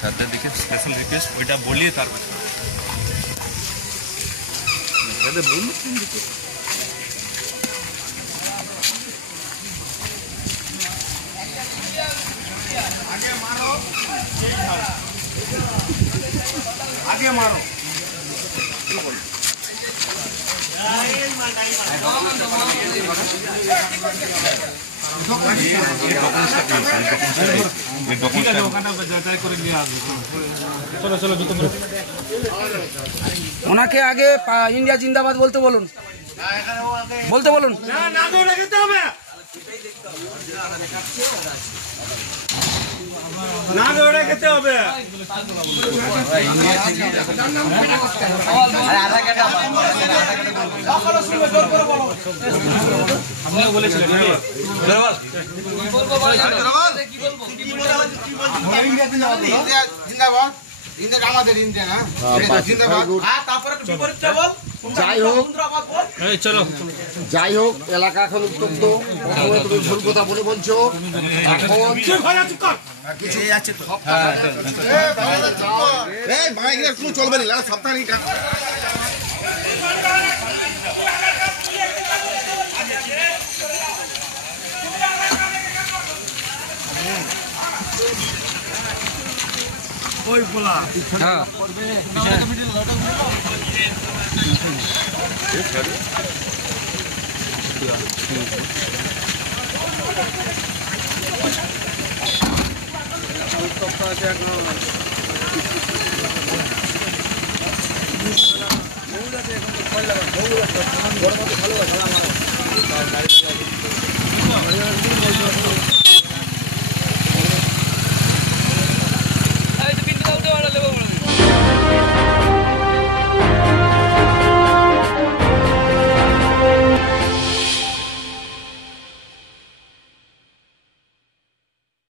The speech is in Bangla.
স্যারদের দিকে স্পেশাল রিকোয়েস্ট ওইটা বলিয়ে তারপর आगे मारो চলো চলো ওনাকে আগে ইন্ডিয়া জিন্দাবাদ বলতে বলুন, বলতে বলুন। না দৌড়ে খেতে হবে। আপনিও বলেছিলেন জিন্দাবাদ ইন্ডিয়া আমাদের ইন্ডিয়া না জিন্দাবাদ তারপরে বিপরীতটা বল। যাই হোক এলাকা এখন উত্তপ্ত। প্রথমে তুমি ভুল কথা বলে বলছো, এখন চলবে না সপ্তাহ ওই বলা হ্যাঁ ভালো